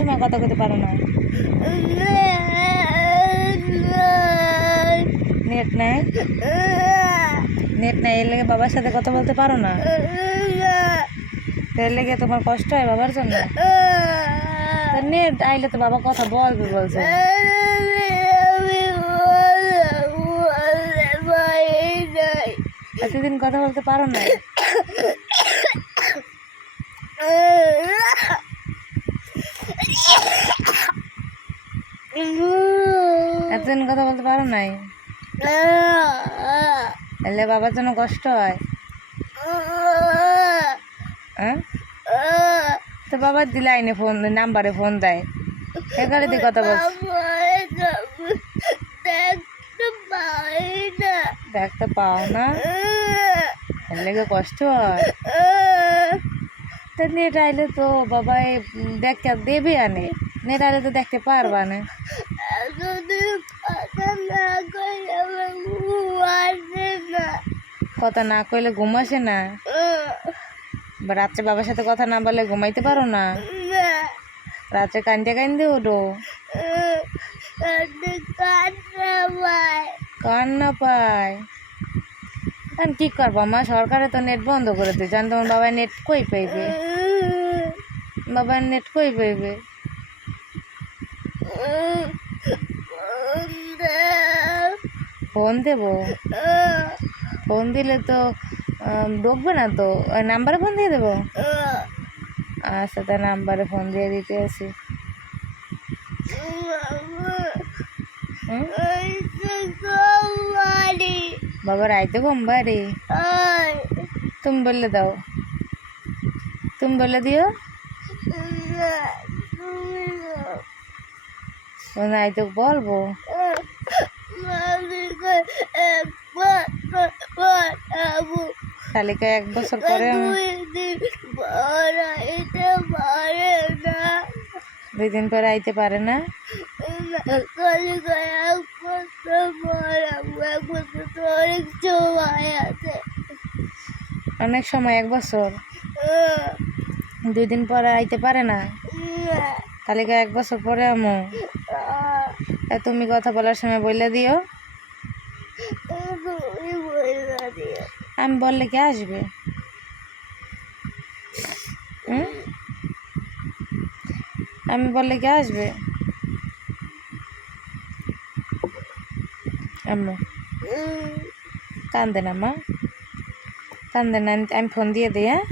সময় কথা কইতে পারো না? নেট নাই? নেট নাই, এর লেগে বাবার সাথে কথা বলতে পারো না? এর লেগে তোমার কষ্ট হয় বাবার জন্য? নেট আইলে তো বাবা কথা বলবে বলছে। এতদিন কথা বলতে পারো না? এতদিন কথা বলতে পারো নাই? এলে বাবার জন্য কষ্ট হয়। হ্যাঁ? তো বাবার দিলে আইনে ফোন, নাম্বারে ফোন দেয়। এ গাড়িতে কথা বলছে? দেখতে পাও না। লেগে কষ্ট হয়? তো নেট আইলে তো বাবাই দেখতে দেবে আনে। নেট আইলে তো দেখতে পারবা না। কথা না কইলে ঘুম আসে না। বা রাত্রে বাবার সাথে কথা না বলে ঘুমাইতে পারো না। রাত্রে কান্দে কান্দে ওঠো কান্না পায়। এখন কি করব? আমার সরকারে তো নেট বন্ধ করে দিয়েছে। আমি তোমার বাবা নেট কই পাইবে? বাবার নেট কই পাইবে? ফোন দেবো? ফোন দিলে তো ঢুকবে না তো। ওই নাম্বারে ফোন দিয়ে দেবো? আচ্ছা তা নাম্বারে ফোন দিয়ে দিতে আসি। বাবা বাবার আইতে ঘুম বাড়ি তুমি বললে দাও। তুমি বলে দিও। মানে আইতে বলব। শালিকা এক বছর পরে দুই দিন পরে আইতে পারে না। অনেক সময় এক বছর? দুই দিন পরে আইতে পারে না? তালিকা এক বছর পরে আমো। তুমি কথা বলার সময় বলে দিও। আমি বললে কে আসবে? আমি বললে কে আসবে? আম্মু। কান্দে না, মা। কান্দে না, আমি ফোন দিয়ে দিই হ্যাঁ?